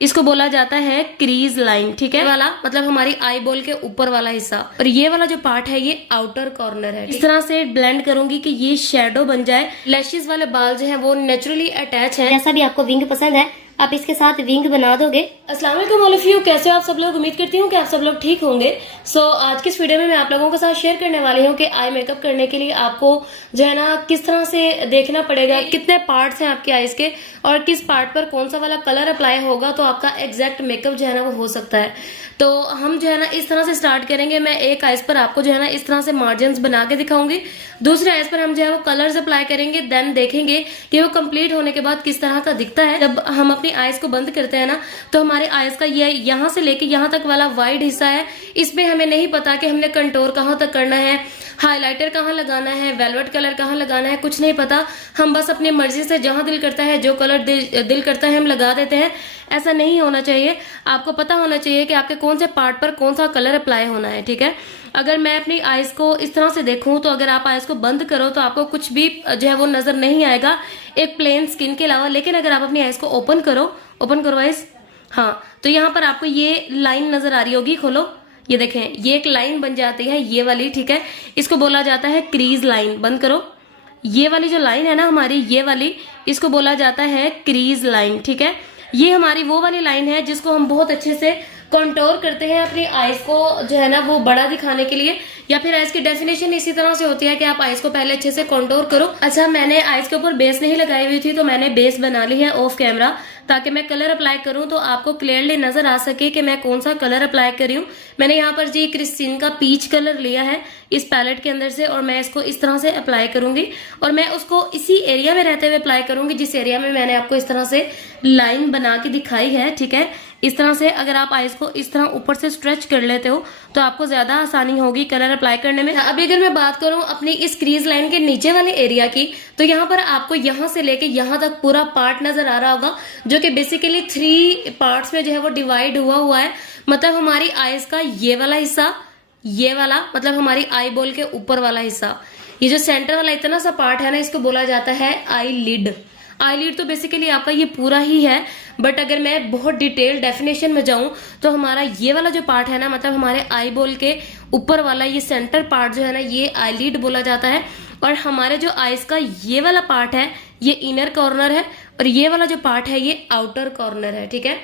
इसको बोला जाता है क्रीज लाइन, ठीक है। वाला मतलब हमारी आई बॉल के ऊपर वाला हिस्सा, और ये वाला जो पार्ट है ये आउटर कॉर्नर है। इस तरह से ब्लेंड करूंगी कि ये शेडो बन जाए। लैशेस वाले बाल जो है वो नेचुरली अटैच है। जैसा भी आपको विंग पसंद है आप इसके साथ विंग बना दोगे। अस्सलाम वालेकुम ऑल ऑफ यू, कैसे हो आप सब लोग। उम्मीद करती हूँ कि आप सब लोग ठीक होंगे। आज की इस वीडियो में मैं आप लोगों के साथ शेयर करने वाली हूँ कि आई मेकअप करने के लिए आपको जो है ना किस तरह से देखना पड़ेगा, कितने पार्ट्स हैं आपके आईज के और किस पार्ट पर कौन सा वाला कलर अप्लाई होगा तो आपका एग्जैक्ट मेकअप जो है ना वो हो सकता है। तो हम जो है ना इस तरह से स्टार्ट करेंगे। मैं एक आईज पर आपको जो है ना इस तरह से मार्जिन बना के दिखाऊंगी, दूसरे आईज पर हम जो है वो कलर्स अप्लाई करेंगे। देन देखेंगे कि वो कंप्लीट होने के बाद किस तरह का दिखता है। जब हम अपनी आईज को बंद करते हैं ना तो हमारे आईज का ये यहाँ से लेके यहाँ तक वाला वाइड हिस्सा है, इसमें हमें नहीं पता कि हमने कंटोर कहाँ तक करना है, हाइलाइटर कहाँ लगाना है, वेलवेट कलर कहाँ लगाना है, कुछ नहीं पता। हम बस अपनी मर्जी से जहां दिल करता है, जो कलर दिल करता है हम लगा देते हैं। ऐसा नहीं होना चाहिए। आपको पता होना चाहिए कि आपके कौन से पार्ट पर कौन सा कलर अप्लाई होना है, ठीक है। अगर मैं अपनी आईज को इस तरह से देखूं तो अगर आप आईज को बंद करो तो आपको कुछ भी जो है वो नजर नहीं आएगा एक प्लेन स्किन के अलावा। लेकिन अगर आप अपनी आईज को ओपन करो आईज, हाँ, तो यहाँ पर आपको ये लाइन नजर आ रही होगी। खोलो, ये देखें, ये एक लाइन बन जाती है ये वाली, ठीक है। इसको बोला जाता है क्रीज लाइन। बंद करो। ये वाली जो लाइन है ना हमारी, ये वाली, इसको बोला जाता है क्रीज लाइन, ठीक है। ये हमारी वो वाली लाइन है जिसको हम बहुत अच्छे से कंटोर करते हैं अपनी आईज को जो है ना वो बड़ा दिखाने के लिए, या फिर आईज की डेफिनेशन इसी तरह से होती है कि आप आईज को पहले अच्छे से कंटोर करो। अच्छा, मैंने आईज के ऊपर बेस नहीं लगाई हुई थी तो मैंने बेस बना ली है ऑफ कैमरा, ताकि मैं कलर अप्लाई करूं तो आपको क्लियरली नजर आ सके कि मैं कौन सा कलर अप्लाई कर रही हूँ। मैंने यहाँ पर जी क्रिस्टीन का पीच कलर लिया है इस पैलेट के अंदर से, और मैं इसको इस तरह से अप्लाई करूंगी और मैं उसको इसी एरिया में रहते हुए अप्लाई करूंगी जिस एरिया में मैंने आपको इस तरह से लाइन बना के दिखाई है, ठीक है। इस तरह से अगर आप आईज को इस तरह ऊपर से स्ट्रेच कर लेते हो तो आपको ज्यादा आसानी होगी कलर अप्लाई करने में। अभी अगर मैं बात करूं अपनी इस क्रीज लाइन के नीचे वाले एरिया की, तो यहाँ पर आपको यहाँ से लेके यहाँ तक पूरा पार्ट नजर आ रहा होगा, जो कि बेसिकली 3 पार्ट्स में जो है वो डिवाइड हुआ है। मतलब हमारी आईज का ये वाला हिस्सा, ये वाला मतलब हमारी आई बॉल के ऊपर वाला हिस्सा, ये जो सेंटर वाला इतना सा पार्ट है ना, इसको बोला जाता है आई लिड। आईलिड तो बेसिकली आपका ये पूरा ही है, बट अगर मैं बहुत डिटेल डेफिनेशन में जाऊं तो हमारा ये वाला जो पार्ट है ना, मतलब हमारे आई बॉल के ऊपर वाला ये सेंटर पार्ट जो है ना, ये आईलिड बोला जाता है। और हमारे जो आईज का ये वाला पार्ट है ये इनर कॉर्नर है, और ये वाला जो पार्ट है ये आउटर कॉर्नर है, ठीक है।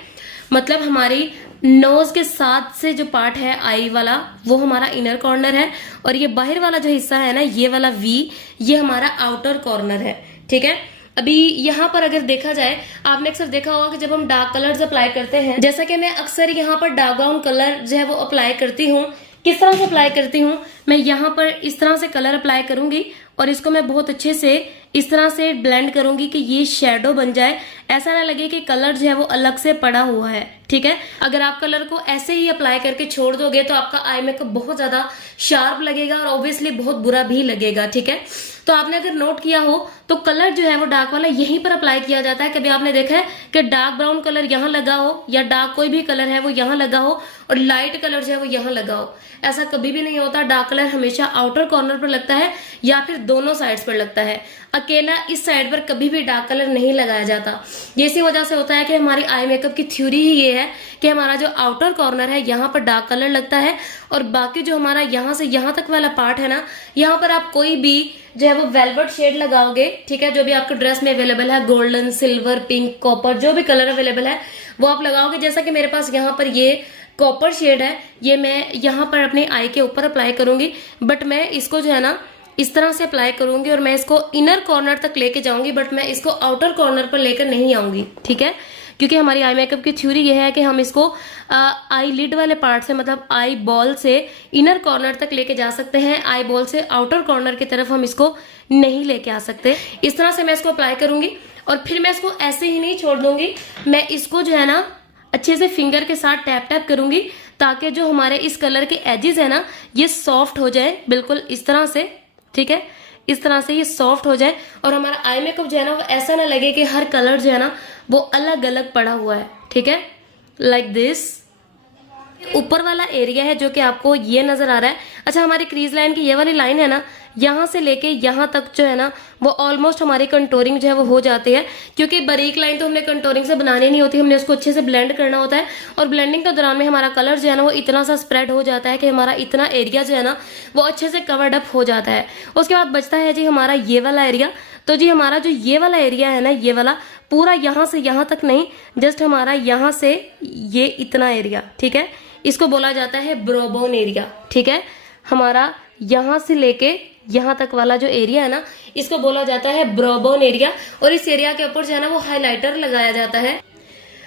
मतलब हमारी नोज के साथ से जो पार्ट है आई वाला वो हमारा इनर कॉर्नर है, और ये बाहर वाला जो हिस्सा है ना, ये वाला वी, ये हमारा आउटर कॉर्नर है, ठीक है। अभी यहाँ पर अगर देखा जाए, आपने अक्सर देखा होगा कि जब हम डार्क कलर्स अप्लाई करते हैं, जैसा कि मैं अक्सर यहाँ पर डार्क ब्राउन कलर जो है वो अप्लाई करती हूँ। किस तरह से अप्लाई करती हूँ, मैं यहाँ पर इस तरह से कलर अप्लाई करूंगी और इसको मैं बहुत अच्छे से इस तरह से ब्लेंड करूंगी कि ये शेडो बन जाए, ऐसा ना लगे कि कलर जो है वो अलग से पड़ा हुआ है, ठीक है। अगर आप कलर को ऐसे ही अप्लाई करके छोड़ दोगे तो आपका आई मेकअप बहुत ज्यादा शार्प लगेगा और ऑब्वियसली बहुत बुरा भी लगेगा, ठीक है। तो आपने अगर नोट किया हो तो कलर जो है वो डार्क वाला यहीं पर अप्लाई किया जाता है। कभी आपने देखा है कि डार्क ब्राउन कलर यहाँ लगा हो या डार्क कोई भी कलर है वो यहाँ लगा हो और लाइट कलर जो है वो यहाँ लगा हो? ऐसा कभी भी नहीं होता। डार्क कलर हमेशा आउटर कॉर्नर पर लगता है या फिर दोनों साइड्स पर लगता है। अकेला इस साइड पर कभी भी डार्क कलर नहीं लगाया जाता। ये इसी वजह से होता है कि हमारी आई मेकअप की थ्योरी ही ये है कि हमारा जो आउटर कॉर्नर है यहाँ पर डार्क कलर लगता है, और बाकी जो हमारा यहाँ से यहाँ तक वाला पार्ट है ना, यहाँ पर आप कोई भी जो है वो वेलवेट शेड लगाओगे, ठीक है, जो भी आपके ड्रेस में अवेलेबल है, गोल्डन, सिल्वर, पिंक, कॉपर, जो भी कलर अवेलेबल है वो आप लगाओगे। जैसा कि मेरे पास यहाँ पर ये कॉपर शेड है, ये मैं यहाँ पर अपने आई के ऊपर अप्लाई करूंगी, बट मैं इसको जो है ना इस तरह से अप्लाई करूंगी और मैं इसको इनर कॉर्नर तक लेके जाऊंगी, बट मैं इसको आउटर कॉर्नर पर लेकर नहीं आऊंगी, ठीक है। क्योंकि हमारी आई मेकअप की थ्योरी ये है कि हम इसको आई लिड वाले पार्ट से, मतलब आई बॉल से इनर कॉर्नर तक लेके जा सकते हैं, आई बॉल से आउटर कॉर्नर की तरफ हम इसको नहीं लेके आ सकते। इस तरह से मैं इसको अप्लाई करूंगी और फिर मैं इसको ऐसे ही नहीं छोड़ दूंगी, मैं इसको जो है ना अच्छे से फिंगर के साथ टैप टैप करूंगी ताकि जो हमारे इस कलर के एजेस है ना ये सॉफ्ट हो जाए, बिल्कुल इस तरह से, ठीक है। इस तरह से ये सॉफ्ट हो जाए और हमारा आई मेकअप जो है ना वो ऐसा ना लगे कि हर कलर जो है ना वो अलग अलग पड़ा हुआ है, ठीक है, लाइक दिस। ऊपर वाला एरिया है जो कि आपको ये नजर आ रहा है। अच्छा, हमारी क्रीज लाइन की ये वाली लाइन है ना, यहाँ से लेके यहाँ तक जो है ना वो ऑलमोस्ट हमारी कंटूरिंग जो है वो हो जाती है, क्योंकि बारीक लाइन तो हमने कंटूरिंग से बनानी नहीं होती, हमने उसको अच्छे से ब्लेंड करना होता है। और ब्लेंडिंग के दौरान में हमारा कलर जो है ना वो इतना सा स्प्रेड हो जाता है कि हमारा इतना एरिया जो है ना वो अच्छे से कवर्ड अप हो जाता है। उसके बाद बचता है जी हमारा ये वाला एरिया। तो जी हमारा जो ये वाला एरिया है ना, ये वाला पूरा यहाँ से यहाँ तक नहीं, जस्ट हमारा यहाँ से ये इतना एरिया, ठीक है, इसको बोला जाता है ब्रो बोन एरिया। ठीक है, हमारा यहाँ से लेके यहाँ तक वाला जो एरिया है ना, इसको बोला जाता है ब्रो बोन एरिया। और इस एरिया के ऊपर जो है ना वो हाइलाइटर लगाया जाता है।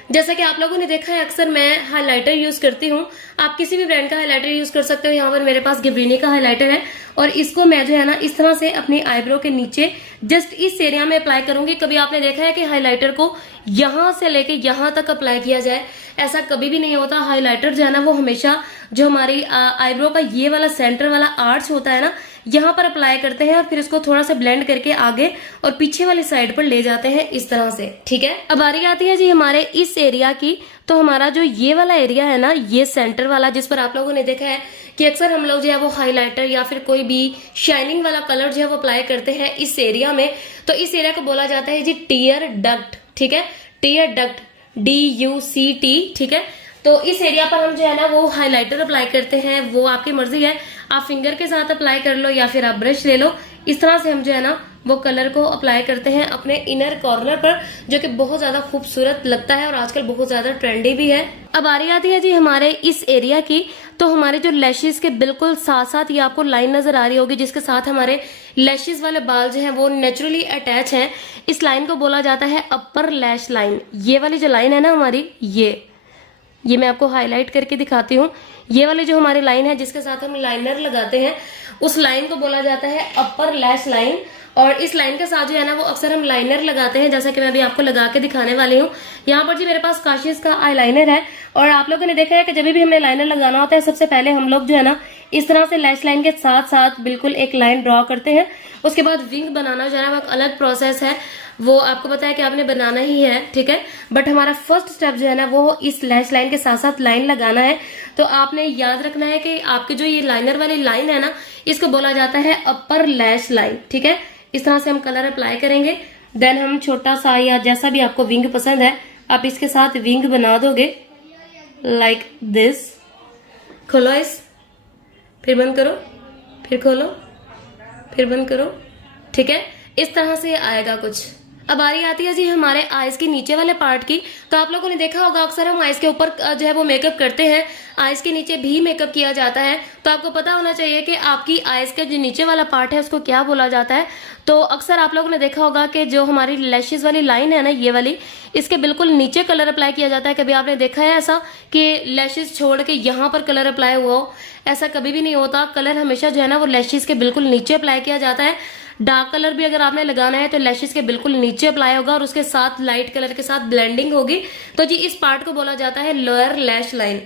जैसा कि आप लोगों ने देखा है, अक्सर मैं हाइलाइटर यूज करती हूँ। आप किसी भी ब्रांड का हाइलाइटर यूज कर सकते हो। यहाँ पर मेरे पास गिब्रिनी का हाइलाइटर है और इसको मैं जो है ना इस तरह से अपनी आईब्रो के नीचे जस्ट इस एरिया में अप्लाई करूंगी। कभी आपने देखा है कि हाइलाइटर को यहाँ से लेके यहाँ तक अप्लाई किया जाए? ऐसा कभी भी नहीं होता। हाइलाइटर जो है ना वो हमेशा जो हमारी आईब्रो का ये वाला सेंटर वाला आर्च होता है ना, यहाँ पर अप्लाई करते हैं और फिर इसको थोड़ा सा ब्लेंड करके आगे और पीछे वाली साइड पर ले जाते हैं इस तरह से। ठीक है, अब बारी आती है जी हमारे इस एरिया की। तो हमारा जो ये वाला एरिया है ना, ये सेंटर वाला, जिस पर आप लोगों ने देखा है कि अक्सर हम लोग जो है वो हाइलाइटर या फिर कोई भी शाइनिंग वाला कलर जो है वो अप्लाई करते हैं इस एरिया में। तो इस एरिया को बोला जाता है जी टीयर डक्ट। ठीक है, टीयर डक्ट, DUCT। ठीक है, तो इस एरिया पर हम जो है ना वो हाइलाइटर अप्लाई करते हैं। वो आपकी मर्जी है, आप फिंगर के साथ अप्लाई कर लो या फिर आप ब्रश ले लो। इस तरह से हम जो है ना वो कलर को अप्लाई करते हैं अपने इनर कॉर्नर पर, जो कि बहुत ज्यादा खूबसूरत लगता है और आजकल बहुत ज्यादा ट्रेंडी भी है। अब बारी आती है जी हमारे इस एरिया की। तो हमारे जो लैशेस के बिल्कुल साथ साथ ये आपको लाइन नजर आ रही होगी, जिसके साथ हमारे लैशेस वाले बाल जो हैं वो नेचुरली अटैच हैं। इस लाइन को बोला जाता है अपर लैश लाइन। ये वाली जो लाइन है ना हमारी, ये मैं आपको हाईलाइट करके दिखाती हूँ। ये वाली जो हमारी लाइन है जिसके साथ हम लाइनर लगाते हैं, उस लाइन को बोला जाता है अपर लैश लाइन। और इस लाइन के साथ जो है ना वो अक्सर हम लाइनर लगाते हैं, जैसा कि मैं अभी आपको लगा के दिखाने वाली हूँ। यहाँ पर जी मेरे पास काशिश का आई लाइनर है और आप लोगों ने देखा है कि जब भी हमने लाइनर लगाना होता है, सबसे पहले हम लोग जो है ना इस तरह से लैश लाइन के साथ साथ बिल्कुल एक लाइन ड्रॉ करते हैं। उसके बाद विंग बनाना जो है ना वो एक अलग प्रोसेस है, वो आपको पता है कि आपने बनाना ही है। ठीक है, बट हमारा फर्स्ट स्टेप जो है ना वो इस लैश लाइन के साथ साथ लाइन लगाना है। तो आपने याद रखना है कि आपके जो ये लाइनर वाली लाइन है ना, इसको बोला जाता है अपर लैश लाइन। ठीक है, इस तरह से हम कलर अप्लाई करेंगे। देन हम छोटा सा या जैसा भी आपको विंग पसंद है, आप इसके साथ विंग बना दोगे लाइक दिस। खोलो इस, फिर बंद करो, फिर खोलो, फिर बंद करो। ठीक है, इस तरह से आएगा कुछ। अब बारी आती है जी हमारे आईज के नीचे वाले पार्ट की। तो आप लोगों ने देखा होगा अक्सर हम आईज के ऊपर जो है वो मेकअप करते हैं, आईज के नीचे भी मेकअप किया जाता है। तो आपको पता होना चाहिए कि आपकी आईज का जो नीचे वाला पार्ट है उसको क्या बोला जाता है। तो अक्सर आप लोगों ने देखा होगा कि जो हमारी लैशेस वाली लाइन है ना, ये वाली, इसके बिल्कुल नीचे कलर अप्लाई किया जाता है। कभी आपने देखा है ऐसा कि लैशेस छोड़ के यहाँ पर कलर अप्लाई हुआ हो? ऐसा कभी भी नहीं होता। कलर हमेशा जो है ना वो लैशेस के बिल्कुल नीचे अप्लाई किया जाता है। डार्क कलर भी अगर आपने लगाना है तो लैशेस के बिल्कुल नीचे अप्लाई होगा और उसके साथ लाइट कलर के साथ ब्लेंडिंग होगी। तो जी इस पार्ट को बोला जाता है lower lash line,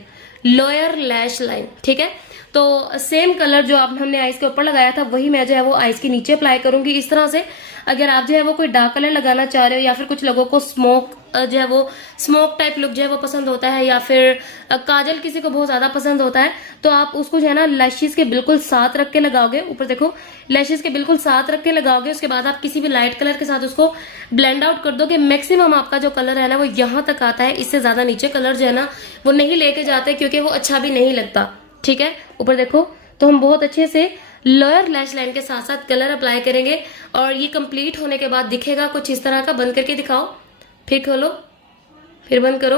lower lash line. ठीक है, तो सेम कलर जो हमने आईज के ऊपर लगाया था वही मैं जो है वो आईज के नीचे अप्लाई करूंगी इस तरह से। अगर आप जो है वो कोई डार्क कलर लगाना चाह रहे हो या फिर कुछ लोगों को स्मोक जो है वो स्मोक टाइप लुक जो है वो पसंद होता है, या फिर काजल किसी को बहुत ज्यादा पसंद होता है, तो आप उसको जो है ना लैशेस के बिल्कुल साथ रख के लगाओगे। ऊपर देखो, लैशेस के बिल्कुल साथ रख के लगाओगे। उसके बाद आप किसी भी लाइट कलर के साथ उसको ब्लेंड आउट कर दोगे। मैक्सिमम आपका जो कलर है ना वो यहाँ तक आता है, इससे ज्यादा नीचे कलर जो है ना वो नहीं लेके जाते, क्योंकि वो अच्छा भी नहीं लगता। ठीक है, ऊपर देखो, तो हम बहुत अच्छे से लोअर लैश लाइन के साथ साथ कलर अप्लाई करेंगे और ये कंप्लीट होने के बाद दिखेगा कुछ इस तरह का। बंद करके दिखाओ, फिर खोलो, फिर बंद करो।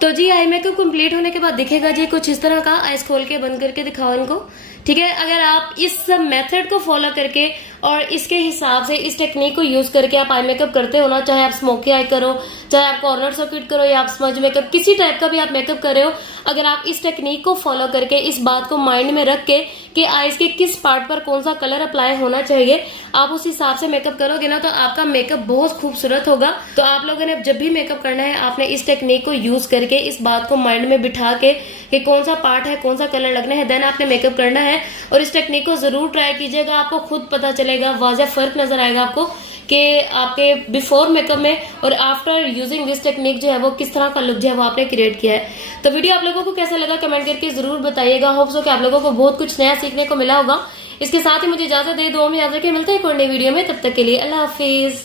तो जी आई मेकअप कंप्लीट होने के बाद दिखेगा जी कुछ इस तरह का। आइज खोल के बंद करके दिखाओ इनको। ठीक है, अगर आप इस मेथड को फॉलो करके और इसके हिसाब से इस टेक्निक को यूज करके आप आई मेकअप करते हो ना, चाहे आप स्मोकी आई करो, चाहे आप कॉर्नर सर्किट करो या आप स्मज मेकअप, किसी टाइप का भी आप मेकअप कर रहे हो, अगर आप इस टेक्निक को फॉलो करके इस बात को माइंड में रख के कि आईज के किस पार्ट पर कौन सा कलर अप्लाई होना चाहिए, आप उस हिसाब से मेकअप करोगे ना तो आपका मेकअप बहुत खूबसूरत होगा। तो आप लोगों ने जब भी मेकअप करना है, आपने इस टेक्निक को यूज करके इस बात को माइंड में बिठा के कि कौन सा पार्ट है, कौन सा कलर लगना है, देन आपने मेकअप करना है। और इस टेक्निक को जरूर ट्राई कीजिएगा, आपको खुद पता चलेगा, वाज़ेह फर्क नजर आएगा आपको कि आपके बिफोर मेकअप में और आफ्टर यूजिंग दिस टेक्निक जो है वो किस तरह का लुक जो है वो आपने क्रिएट किया है। तो वीडियो आप लोगों को कैसा लगा कमेंट करके जरूर बताइएगा। होप सो कि आप लोगों को बहुत कुछ नया सीखने को मिला होगा। इसके साथ ही मुझे इजाजत दे, दुआ में याद रखिए, मिलते हैं एक और नई वीडियो में, तब तक के लिए अल्लाह हाफिज।